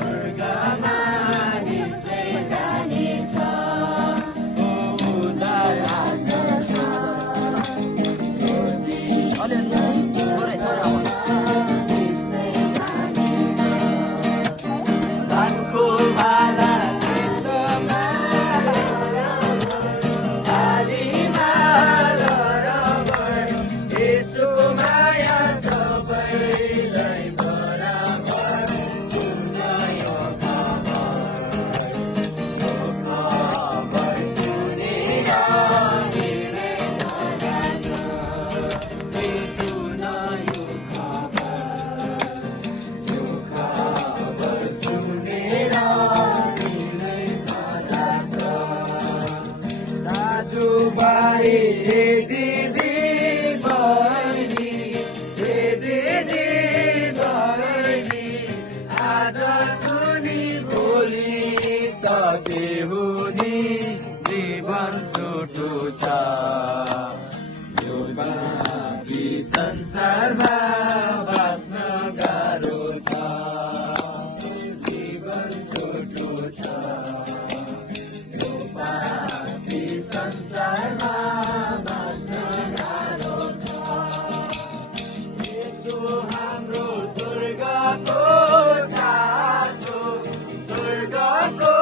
स्वर्गमा निश्चय जानेछ जीवन छोटो छ यो बाँकी संसारमा बाँच्न गाह्रो छ जीवन छोटो छ यो बाँकी संसारमा बाँच्न गाह्रो छ यसो हाम्रो स्वर्गको साँचो स्वर्गको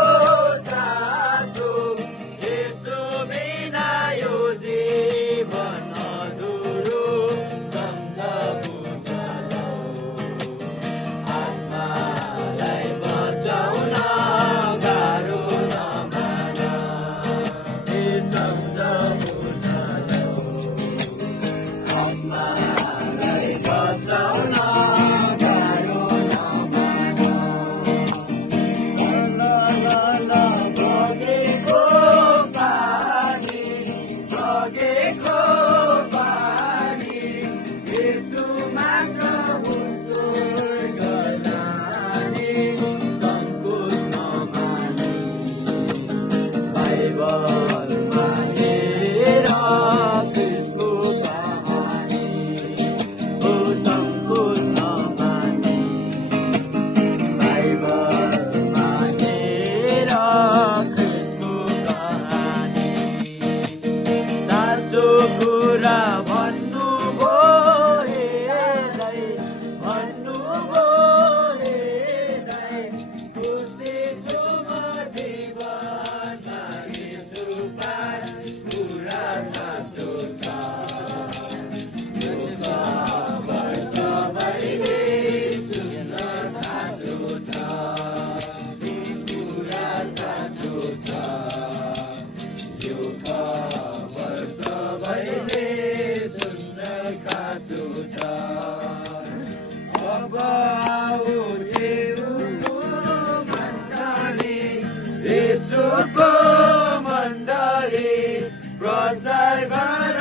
प्रचार गर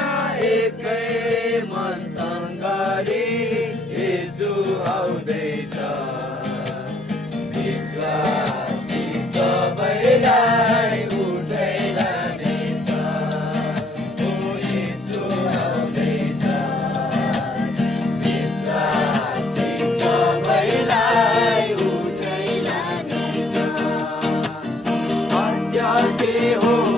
एकै मनसँगले येशू आउँदैछ विश्वासी सबैलाई उठै लानेछ ओ येशू आउँदैछ विश्वासी सबैलाई उठै लानेछ सत्य के हो